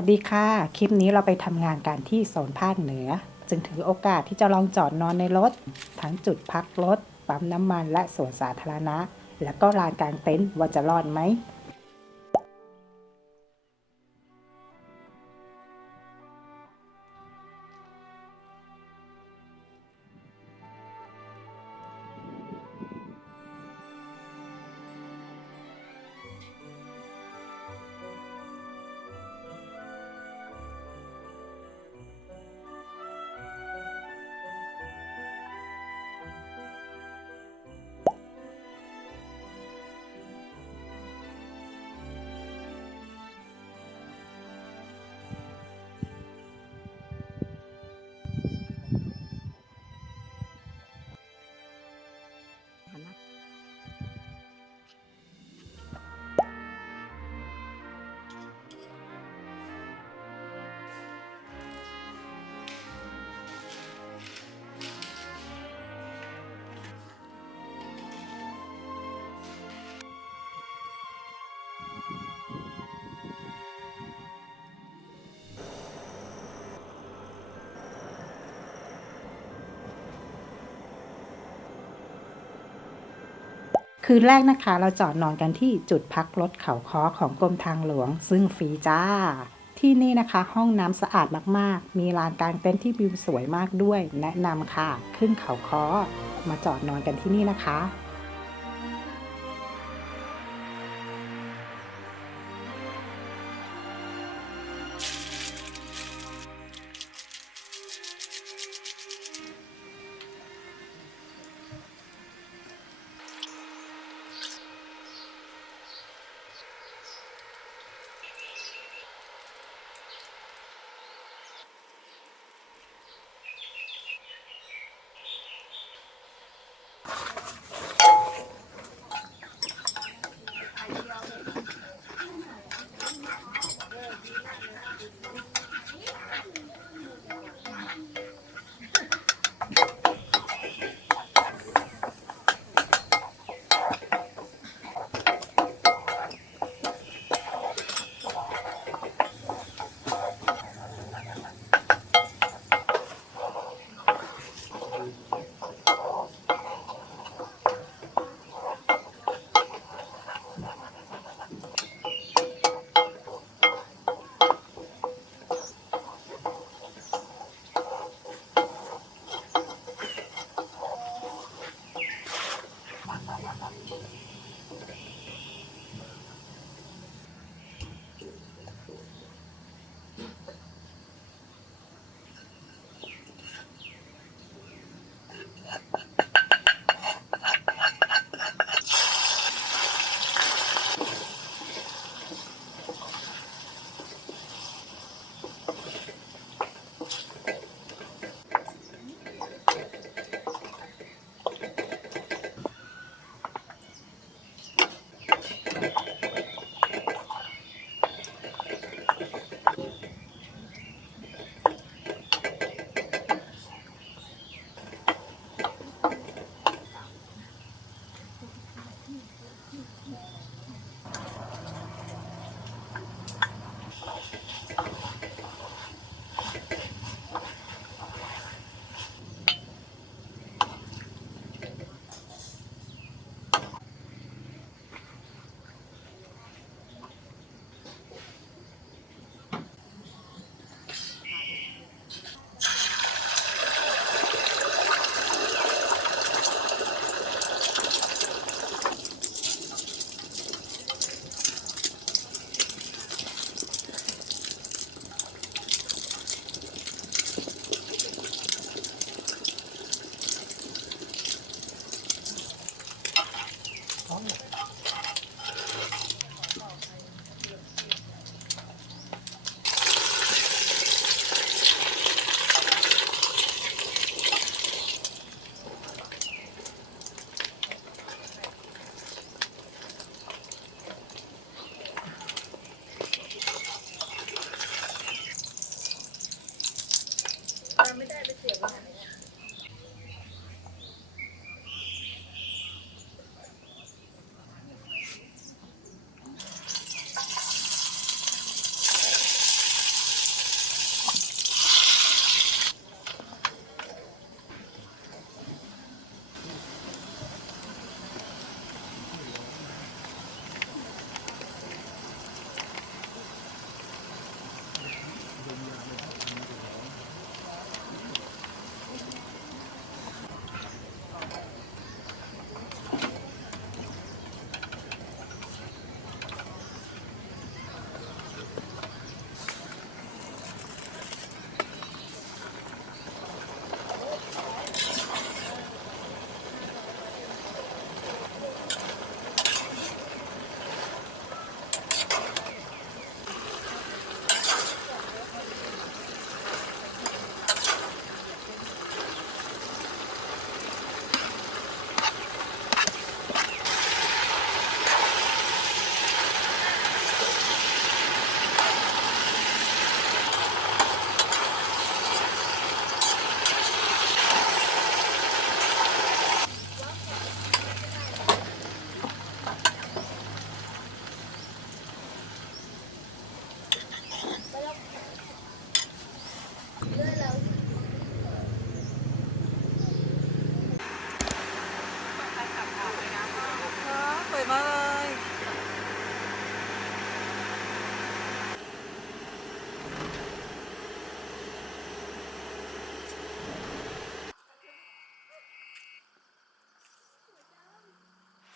สวัสดีค่ะ คลิปนี้เราไปทำงานการที่โซนภาคเหนือ จึงถือโอกาสที่จะลองจอดนอนในรถ ทั้งจุดพักรถ ปั๊มน้ำมันและสวนสาธารณะ แล้วก็ลานกลางเต็นท์ว่าจะรอดไหม คืนแรกนะคะ เราจอดนอนกันที่จุดพักรถเขาค้อของกรมทางหลวง ซึ่งฟรีจ้า ที่นี่นะคะห้องน้ำสะอาดมากๆ มีลานกลางเต็นท์ที่วิวสวยมากด้วย แนะนำค่ะ ขึ้นเขาค้อมาจอดนอนกันที่นี่นะคะ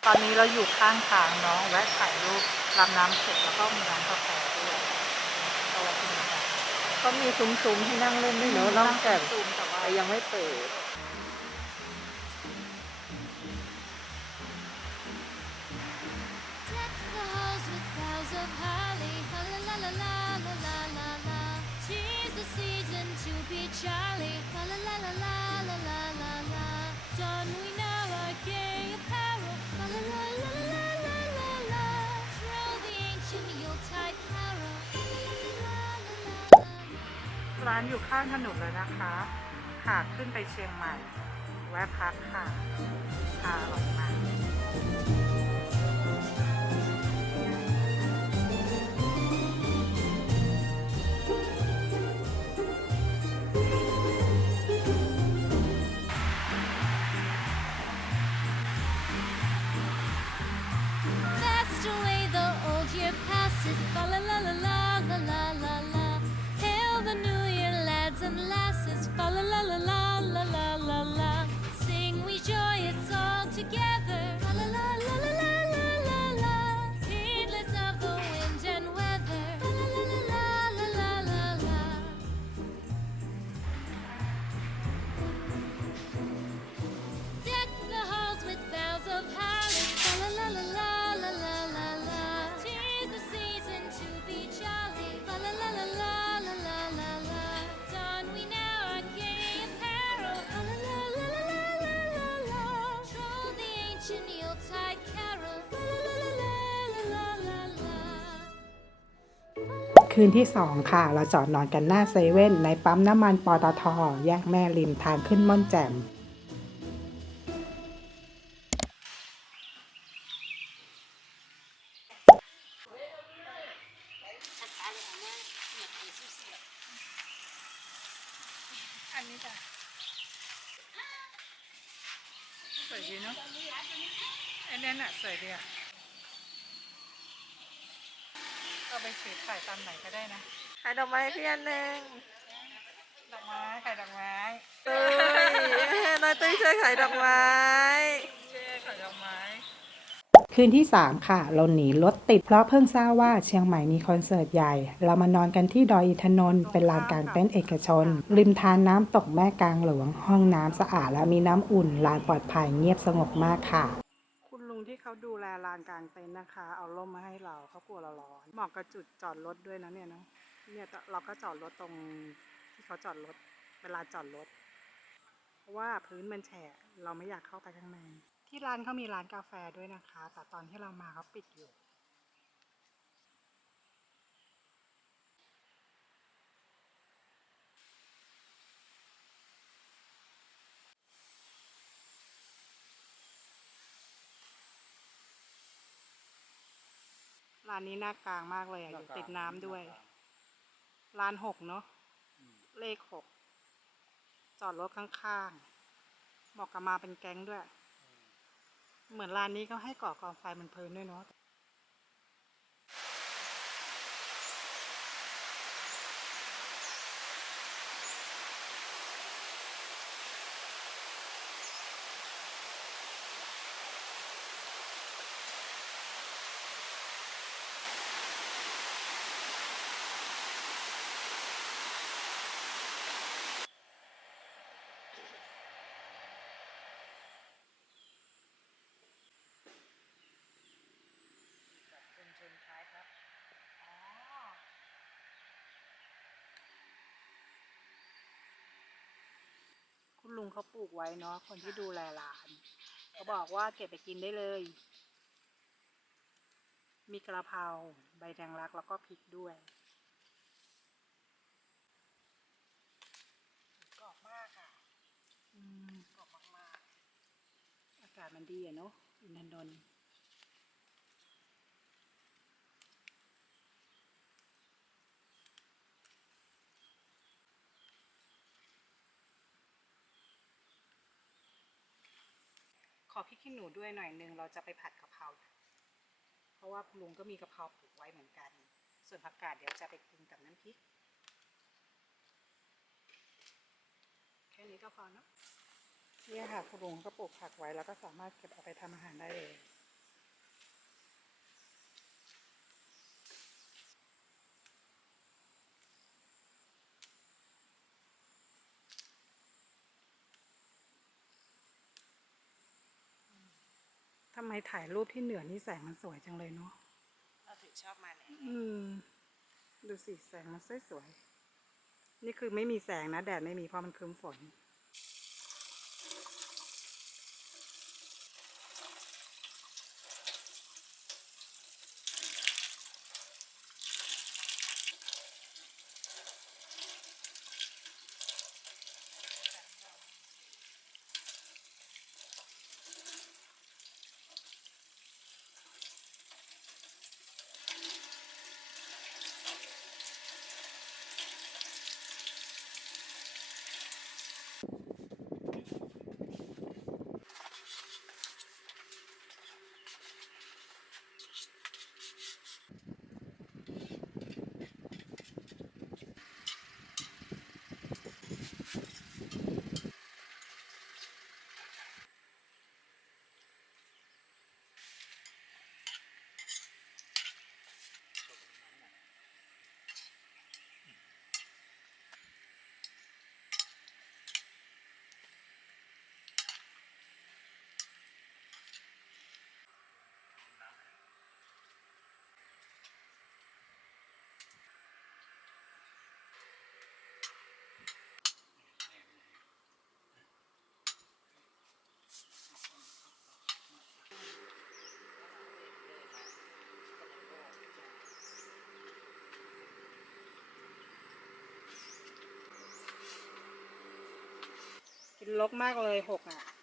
ตอนนี้เราอยู่ข้างทางเนาะแวะถ่ายรูปรับน้ำเสร็จแล้วก็มีร้านกาแฟด้วยก็แวะกินกันก็มีซุ้มๆที่นั่งเล่นด้วยเนอะนอกจากซูมแต่ว่าแต่ยังไม่เปิด ร้านอยู่ข้างถนนเลยนะคะหาขึ้นไปเชียงใหม่ แวะพักค่ะชาลงมา คืนที่ 2 ค่ะ เราจอดนอนกันหน้าเซเว่นในปั๊มน้ำมันปตทแยกแม่ริมทางขึ้นม่อนแจ่ม อันนี้จ้ะสวยดีเนาะไอ้เนี่ยน่ะสวยดีอะ ก็ไปสีขายตามไหนก็ได้นะ ขายดอกไม้พี่อันหนึ่งดอกไม้ขายดอกไม้เอ้ยนายตุ้ยช่วยขายดอกไม้เช่ขายดอกไม้ คืนที่ 3 ค่ะ เราหนีรถติดเพราะเพิ่งทราบว่าเชียงใหม่มีคอนเสิร์ตใหญ่ เรามานอนกันที่ดอยอินทนนท์เป็นลานกลางเต็นท์เอกชน ริมทานน้ำตกแม่กลางหลวง ห้องน้ำสะอาดและมีน้ำอุ่นลานปลอดภัยเงียบสงบมากค่ะคุณลุงที่เขา ดูแลลานกลางเต็นท์นะคะ เอาร่มมาให้เราเขากลัวเราร้อนเหมาะกับจุดจอดรถด้วยนะเนี่ยเนาะเนี่ยเราก็จอดรถตรงที่เขาจอดรถเวลาจอดรถเพราะว่าพื้นมันแฉะเราไม่อยากเข้าไปข้างในที่ร้านเขามีร้านกาแฟด้วยนะคะ แต่ตอนที่เรามาเขาปิดอยู่ ร้านนี้น่ากลางมากเลยอะอยู่ติดน้ำด้วย ร้านหกเนาะเลขหกจอดรถข้างๆเหมาะกับมาเป็นแก๊งด้วย เหมือนร้านนี้เขาให้ก่อกองไฟมันเพลินด้วยเนาะ เป็นชนท้ายครับ อ๋อ คุณลุ งเขาปลูกไว้เนาะคนที่ดูแลร้านเขาบอกว่าเก็บไปกินได้เลย มีกระเพราใบแดงรักแล้วก็พริกด้วยกรอบมากอะอืมกรอบมากๆ อากาศมันดีอะเนาะอินทนนท์ ขอพริกขี้หนูด้วยหน่อยนึงเราจะไปผัดกะเพราเพราะว่าคุณลุงก็มีกะเพราปลูกไว้เหมือนกัน ส่วนผักกาดเดี๋ยวจะไปกินกับน้ำพริก แค่นี้ก็พอเนาะเนี่ยค่ะคุณลุงก็ปลูกผักไว้แล้วก็สามารถเก็บเอาไปทำอาหารได้เลยำไมถ่ายรูปที่เหนือนี่แสงมันสวยจังเลยเนาะเราถึงชอบมาเนี่ยอืม ดูสิแสงมันสวยสวยๆนี่คือไม่มีแสงนะ แดดไม่มีเพราะมันครึ้มฝน กินลกมากเลยหกอะ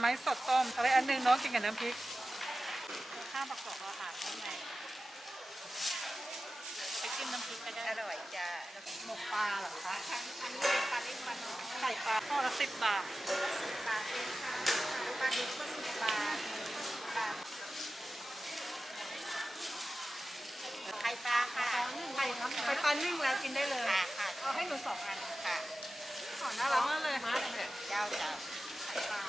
ไม้สดต้มอะไรอันหนึ่งน้องกินกับน้ำพริกข้าวประกอบอาหารข้างในไปจิ้มน้ำพริกก็ได้อร่อยจ้ะหมกปลาเหรอคะอันนี้เป็นปลาเล็กปลาน้อยไข่ปลาห่อละสิบบาทปลาเองค่ะปลาดุกก็สิบบาทปลาปลาค่ะ ไข่ครับไปปลานึ่งแล้วกินได้เลยค่ะค่ะเอาให้หนูสองอันค่ะขอน่ารักมากเลยมัดเนี่ยเจ้าเจ้า ไข่ปลา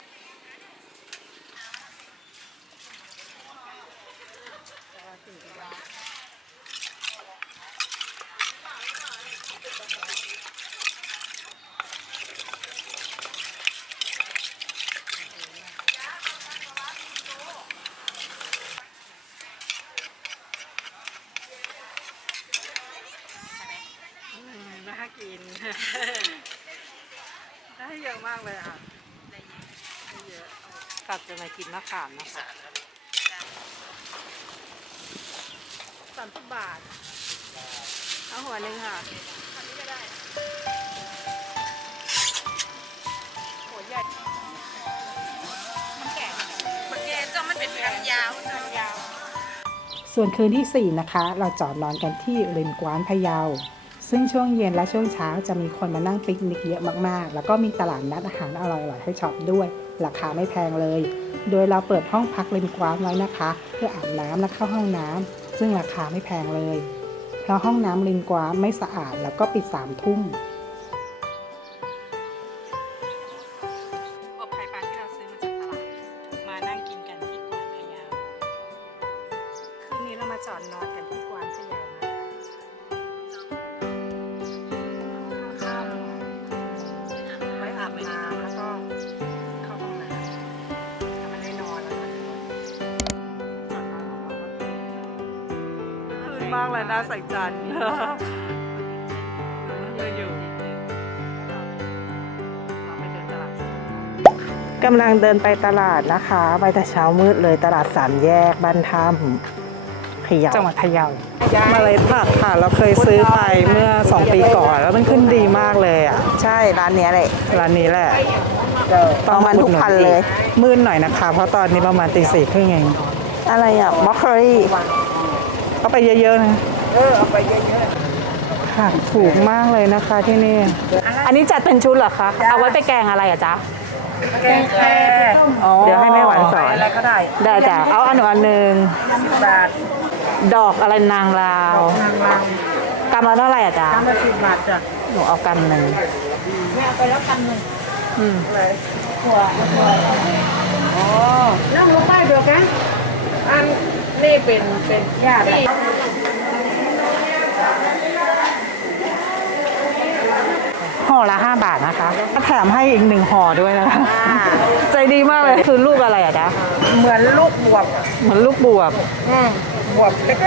น่ากิน ได้เยอะมากเลยอะได้เยอะ กินมะขามนะคะสามสิบบาท เอาหัวหนึ่งค่ะหัวใหญ่มันแก่มันแก่จ้ามันเป็นแบบยาวมันยาว ส่วนคืนที่ 4 นะคะ เราจอดนอนกันที่ริมกว้านพะเยา ซึ่งช่วงเย็นและช่วงเช้าจะมีคนมานั่งปิกนิกเยอะมากๆ แล้วก็มีตลาดนัดอาหารอร่อยๆให้ช็อปด้วย ราคาไม่แพงเลย โดยเราเปิดห้องพักริมกว้างไว้นะคะ เพื่ออาบน้ำและเข้าห้องน้ำซึ่งราคาไม่แพงเลย เพราะห้องน้ำริมกว้างไม่สะอาดแล้วก็ปิดสามทุ่มากเลยนะใส่จันทร์เลยอยู่เราไปเดินตลาดกำลังเดินไปตลาดนะคะ ไปแต่เช้ามืดเลยตลาดสามแยกบ้านถ้ำเขย่าย้ายเด็กๆบนน้อยนะอย่าไปหน้าลูกหนาวใช่ร้านเนี้ยแหละไปไปอย่างนู้นเนาะเอามันทุกพันเลยไปไปจะมาน็อตที่เขยาวมีนอนอะไรอะบล็อกเคอรี่เออเอาไปเยอะอันนี้จัดเป็นชุดเหรอคะจ้า แล้วไปแกงอะไรอะจ๊ะๆแกงแค่ต้มเดี๋ยวให้แม่หวานสอน อะไรก็ได้ยำก็หนึ่งสิบบาทดอกอะไรนางลาดอกนางราวจำมาเท่าไหร่อะจ๊ะ น้ำละสิบบาทจ้ะแม่เอาไปแล้วกันหนึ่งนั่งรู้ป้ายเดียวกันอันนี่เป็นเป็นญาติที่ ห่อละห้าบาทนะคะแล้วก็แถมให้อีกหนึ่งห่อด้วย นะคะใจดีมากคือลูกอะไรอะคะเหมือนลูกบวบลูกบัวอืมบวบเล็กเอ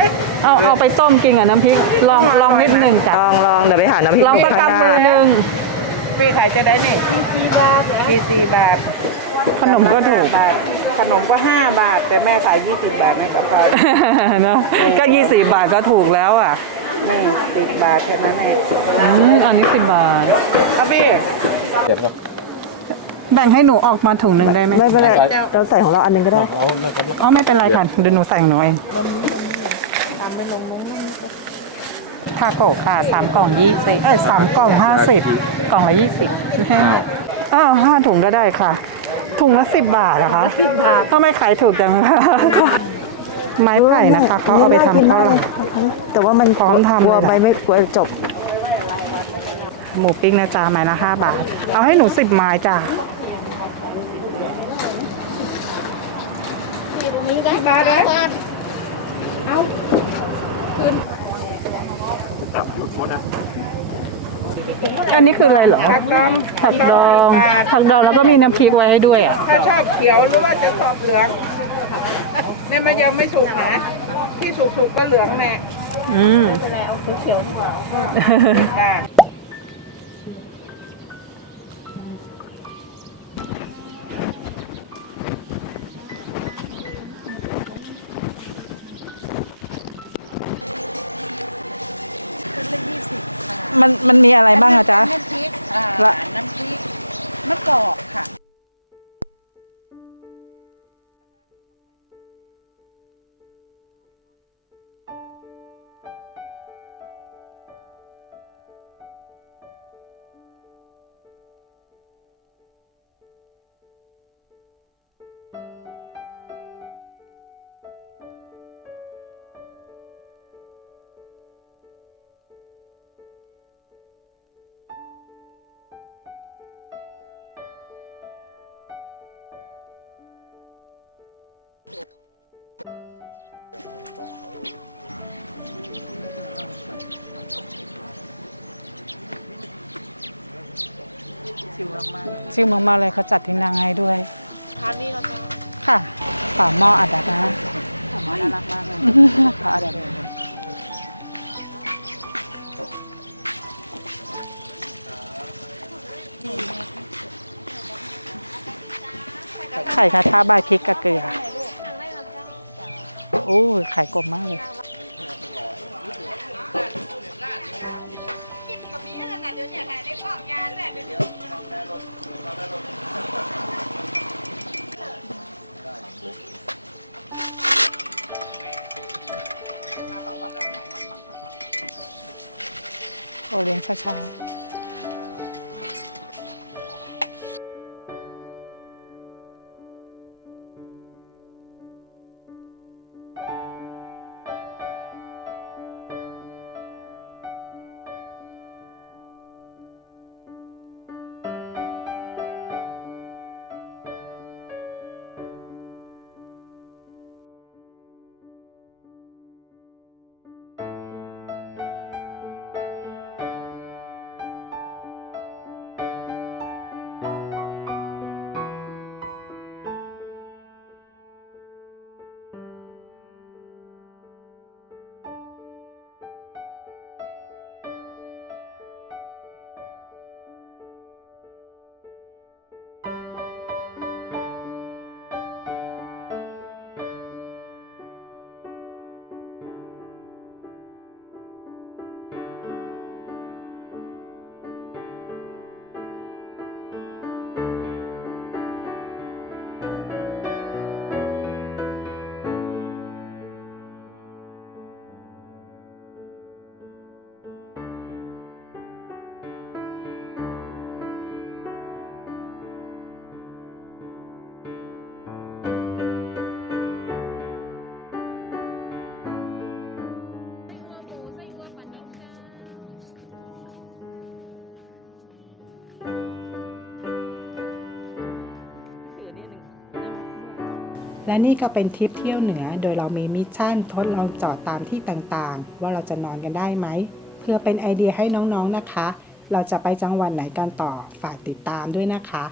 าไปต้มกินกับน้ำพริกอะลองมาลอยนะลองลองเดี๋ยวไปหาน้ำพริกหนุ่มข้างหน้าพี่ขายจะได้หนึ่งสี่บาทสี่สี่บาทแต่ละห้าบาทขนมก็ห้าบาทแต่แม่ขายยี่สิบบาทนะครับสี่บาทก็ถูกแล้วอะนี่สี่บาทแค่นั้นเองร้านจะนี้ได้เอายี่สิบบาทครับพี่เจ็บป่ะ แบ่งให้หนูออกมาถุงหนึ่งได้ไหมไม่เป็นไรเราใส่ของเราอันหนึงก็ได้ เอานะครับอ๋อไม่เป็นไรค่ะดึงใส่หนูลงลงลงทำไม่ลงลงไม่เป็นค่าโตกค่ะสามกล่องยี่สิบเอ้ยสามกล่องห้าสิบกล่องละยี่สิบห้าอ้าวห้าถุงก็ได้ค่ะถุงละสิบบาทถุงละสิบบาทถ้าไม่ขายถูกจังเออเนี่ยนี่น่ากินมากเลยเอาไปเลยแต่ว่ามันกลัวกลัวใบไม่กลัวจบ บาทเลยอันนี้คืออะไรเหรอผักดองผักดองสิบบาทผักดองแล้วก็มีน้ำพริกไว้ให้ด้วยอะถ้าชอบเขียวหรือว่าจะชอบเหลืองเนี่ยมันยังไม่สุกนะที่สุกๆก็เหลืองแม่อืมไม่เป็นไรเอาเขียวๆดีกว่า มันมันมีอะไรบ้างอะจ๊ะน้ำพริกอ่าละ น้ำพริกมะกอกค่ะ มากๆเลยชื่อมากๆเลยเขาจัดที่นางให้ด้วย ทานนี่เราจะค่ะฝาหม้ออัดนะน่ารักมากเลยฝาอัดไข่กระทะบายพริกกับเกลือโอ้ยไข่กลมมากเลย โอเลี้ และนี่ก็เป็นทริปเที่ยวเหนือ โดยเรามีมิชชั่นทดลองจอดตามที่ต่างๆ ว่าเราจะนอนกันได้ไหม เพื่อเป็นไอเดียให้น้องๆนะคะ เราจะไปจังหวัดไหนกันต่อฝากติดตามด้วยนะคะ